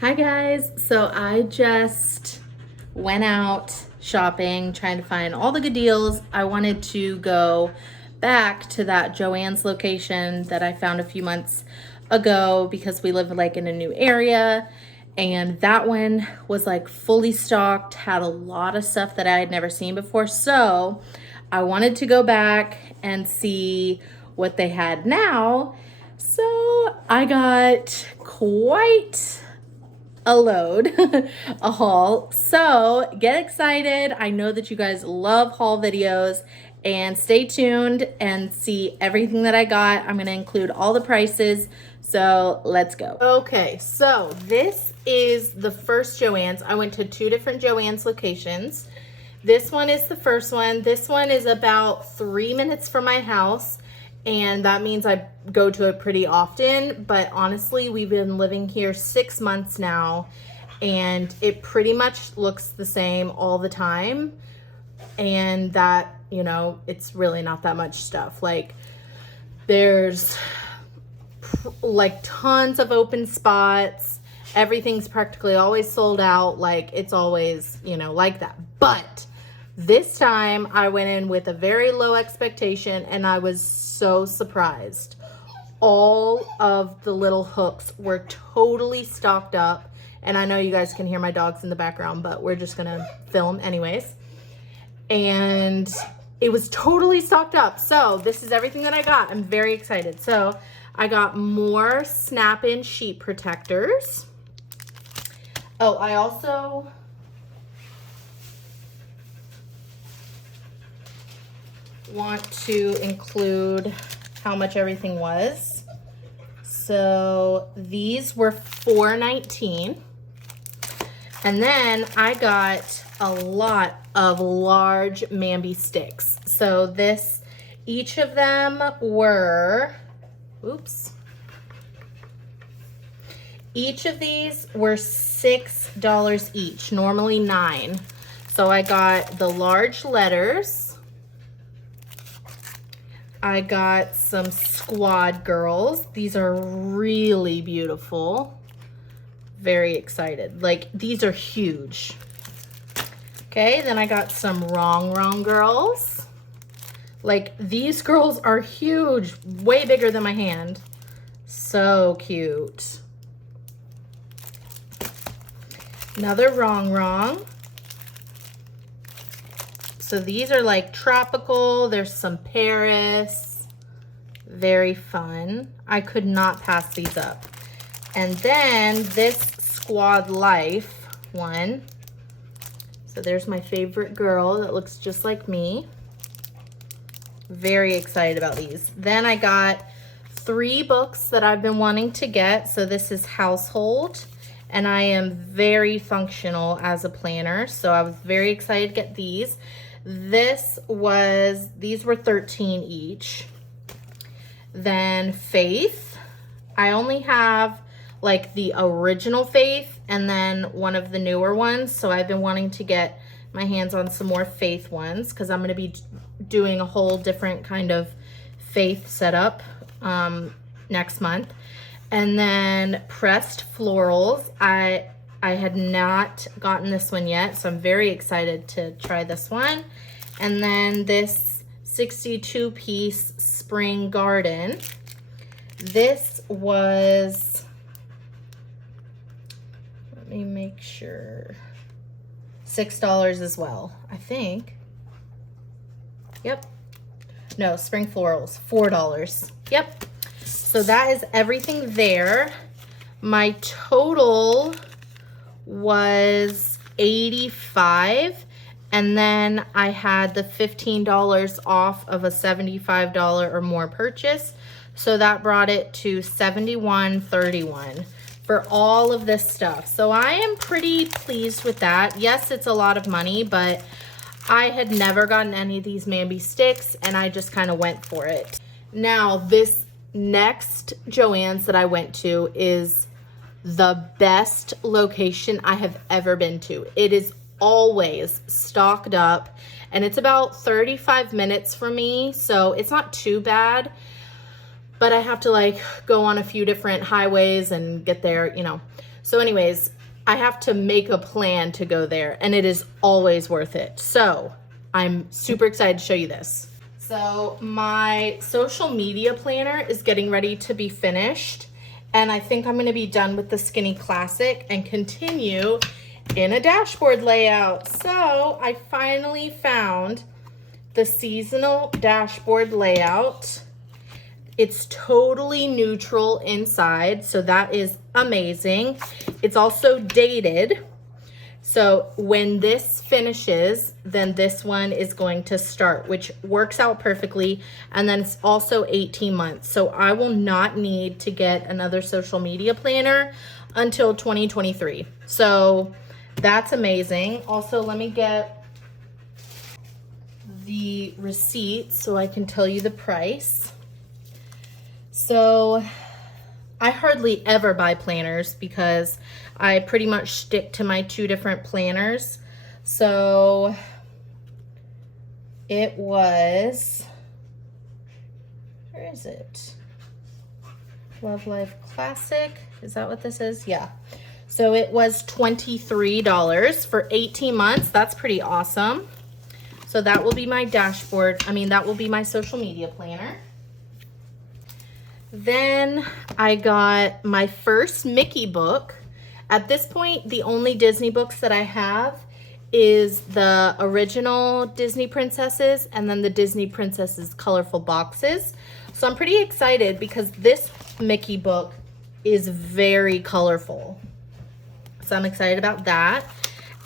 Hi guys, so I just went out shopping trying to find all the good deals. I wanted to go back to that Joann's location that I found a few months ago because we live like in a new area, and that one was like fully stocked, had a lot of stuff that I had never seen before. So I wanted to go back and see what they had now. So I got quite a load, a haul. So get excited. I know that you guys love haul videos, and stay tuned and see everything that I got. I'm gonna include all the prices. So let's go. Okay, so this is the first Joann's. I went to two different Joann's locations. This one is the first one. This one is about 3 minutes from my house, and that means I go to it pretty often. But honestly, we've been living here 6 months now, and it pretty much looks the same all the time. And that, you know, it's really not that much stuff. Like, there's like tons of open spots. Everything's practically always sold out. Like, it's always, you know, like that. But this time I went in with a very low expectation, and I was so surprised. All of the little hooks were totally stocked up, and I know you guys can hear my dogs in the background, but we're just gonna film anyways. And it was totally stocked up. So this is everything that I got. I'm very excited. So I got more snap-in sheet protectors. Oh, I also want to include how much everything was. So these were $4.19, and then I got a lot of large Mamby sticks. So this, each of them were, each of these were $6 each, normally $9. So I got the large letters. I got some squad girls. These are really beautiful. Very excited. Like, these are huge. Okay, then I got some wrong girls. Like, these girls are huge, way bigger than my hand. So cute. Another wrong. So these are like tropical. There's some Paris. Very fun. I could not pass these up. And then this Squad Life one. So there's my favorite girl that looks just like me. Very excited about these. Then I got 3 books that I've been wanting to get. So this is Household, and I am very functional as a planner. So I was very excited to get these. These were $13 each. Then Faith. I only have like the original Faith and then one of the newer ones. So I've been wanting to get my hands on some more Faith ones because I'm going to be doing a whole different kind of Faith setup next month. And then Pressed Florals. I had not gotten this one yet, so I'm very excited to try this one. And then this 62-piece Spring Garden. This was, let me make sure, $6 as well, I think. Yep. No, Spring Florals, $4. Yep. So that is everything there. My total was $85, and then I had the $15 off of a $75 or more purchase, so that brought it to $71.31 for all of this stuff. So I am pretty pleased with that. Yes, it's a lot of money, but I had never gotten any of these Mamby sticks, and I just kind of went for it. Now, this next Joann's that I went to is the best location I have ever been to. It is always stocked up, and it's about 35 minutes for me, so it's not too bad, but I have to like go on a few different highways and get there, you know. So anyways, I have to make a plan to go there, and it is always worth it. So I'm super excited to show you this. So my social media planner is getting ready to be finished, and I think I'm gonna be done with the Skinny Classic and continue in a dashboard layout. So I finally found the seasonal dashboard layout. It's totally neutral inside, so that is amazing. It's also dated. So when this finishes, then this one is going to start, which works out perfectly. And then it's also 18 months. So I will not need to get another social media planner until 2023. So that's amazing. Also, let me get the receipt so I can tell you the price. So I hardly ever buy planners because I pretty much stick to my 2 different planners. So it was, where is it? Love Life Classic, is that what this is? Yeah. So it was $23 for 18 months. That's pretty awesome. So that will be my dashboard. That will be my social media planner. Then I got my first Mickey book. At this point, the only Disney books that I have is the original Disney Princesses and then the Disney Princesses colorful boxes. So I'm pretty excited because this Mickey book is very colorful. So I'm excited about that.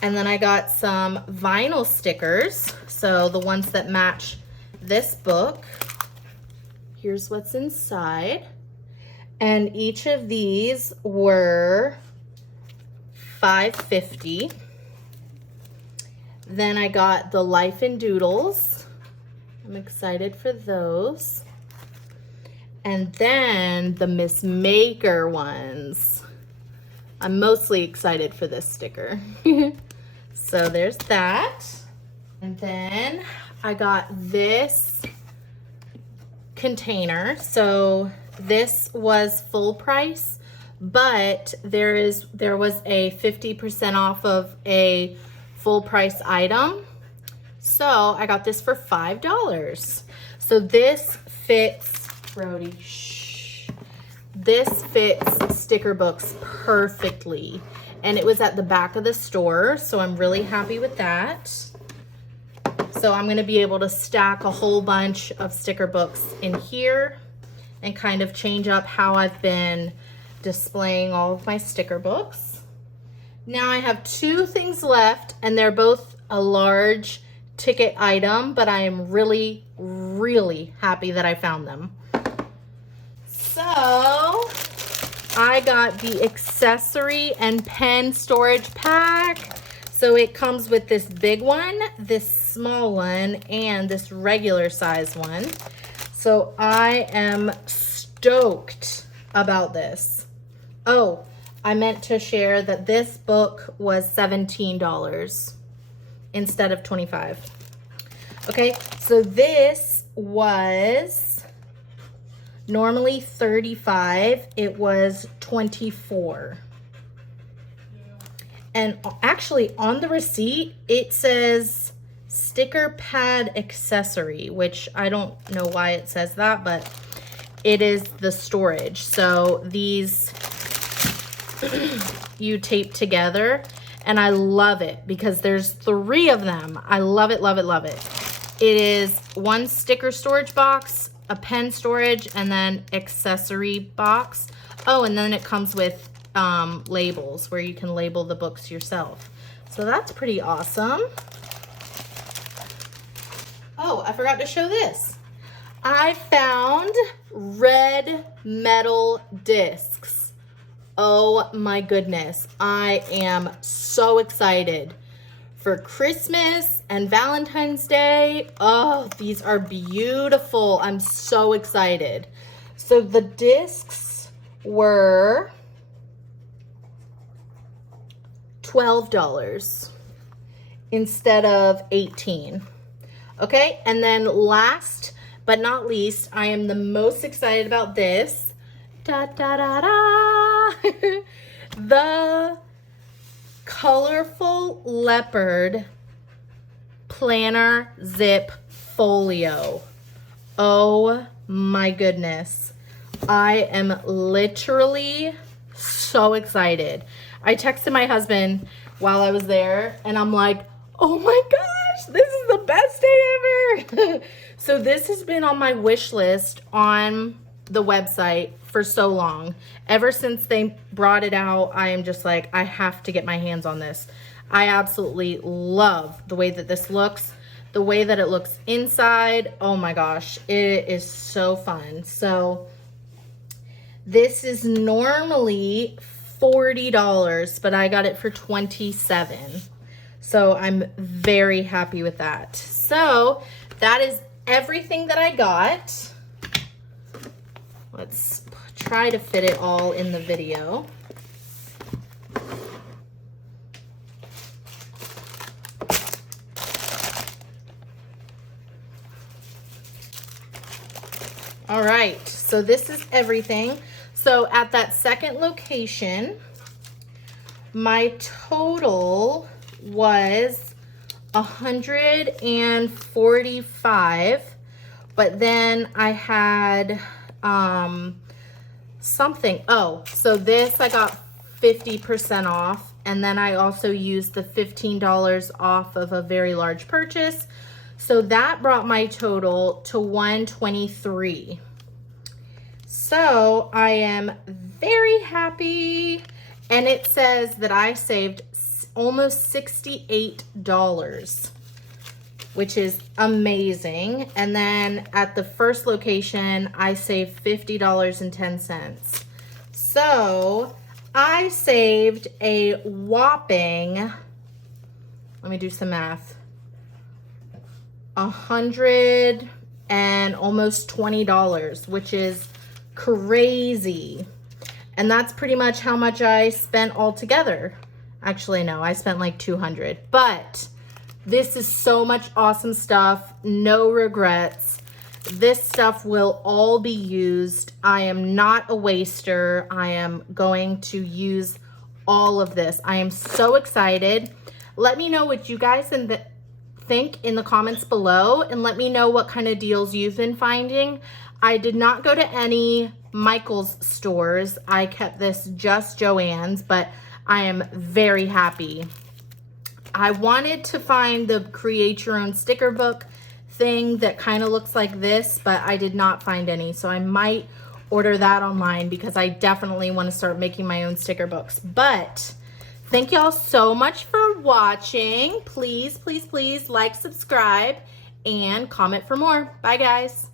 And then I got some vinyl stickers. So the ones that match this book. Here's what's inside. And each of these were $5.50. Then I got the Life in Doodles. I'm excited for those. And then the Miss Maker ones. I'm mostly excited for this sticker. So there's that. And then I got this container. So this was full price, but there was a 50% off of a full price item. So I got this for $5. So this fits, Brody, shh. This fits sticker books perfectly. And it was at the back of the store, so I'm really happy with that. So I'm gonna be able to stack a whole bunch of sticker books in here and kind of change up how I've been displaying all of my sticker books. Now I have 2 things left, and they're both a large ticket item, but I am really, really happy that I found them. So I got the accessory and pen storage pack. So it comes with this big one, this small one, and this regular size one. So I am stoked about this. Oh, I meant to share that this book was $17 instead of $25. Okay, so this was normally $35. It was $24. And actually on the receipt, it says sticker pad accessory, which I don't know why it says that, but it is the storage. So these you tape together, and I love it because there's 3 of them. I love it, love it, love it. It is 1 sticker storage box, a pen storage, and then accessory box. Oh, and then it comes with labels where you can label the books yourself. So that's pretty awesome. Oh, I forgot to show this. I found red metal discs. Oh my goodness. I am so excited for Christmas and Valentine's Day. Oh, these are beautiful. I'm so excited. So the discs were $12 instead of $18. Okay, and then last but not least, I am the most excited about this. Da da da da. The colorful leopard planner zip folio. Oh my goodness. I am literally so excited. I texted my husband while I was there and I'm like, oh my gosh, this is the best day ever. So this has been on my wish list on the website for so long. Ever since they brought it out, I am just like, I have to get my hands on this. I absolutely love the way that this looks, the way that it looks inside. Oh my gosh, it is so fun. So this is normally $40, but I got it for $27. So I'm very happy with that. So that is everything that I got. Let's try to fit it all in the video. All right, so this is everything. So at that second location, my total was $145, but then I had something. Oh, so this I got 50% off, and then I also used the $15 off of a very large purchase. So that brought my total to $123. So I am very happy, and it says that I saved almost $68, which is amazing. And then at the first location, I saved $50.10. So I saved a whopping, let me do some math, $100 and almost $20, which is crazy. And that's pretty much how much I spent altogether. Actually, no, I spent like $200, but this is so much awesome stuff. No regrets. This stuff will all be used. I am not a waster. I am going to use all of this. I am so excited. Let me know what you guys think in the comments below, and let me know what kind of deals you've been finding. I did not go to any Michael's stores. I kept this just Joann's, but I am very happy. I wanted to find the create your own sticker book thing that kind of looks like this, but I did not find any. So I might order that online because I definitely want to start making my own sticker books. But thank y'all so much for watching. Please, please, please like, subscribe, and comment for more. Bye, guys.